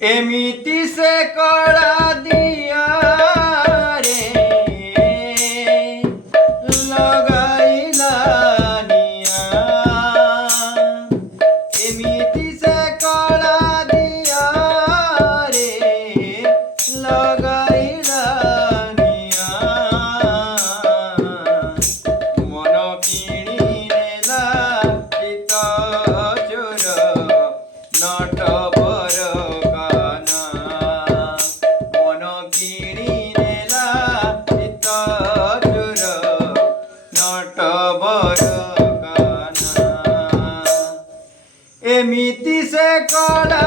एमिति से कड़ा दिया रे लगाइला निया एमिति से कड़ा दिया रे लगाइला निया मन किणी नेला चित चोर नट बर काना मन किणी नेला चित चोर नट बर काना एमिति से कड़ा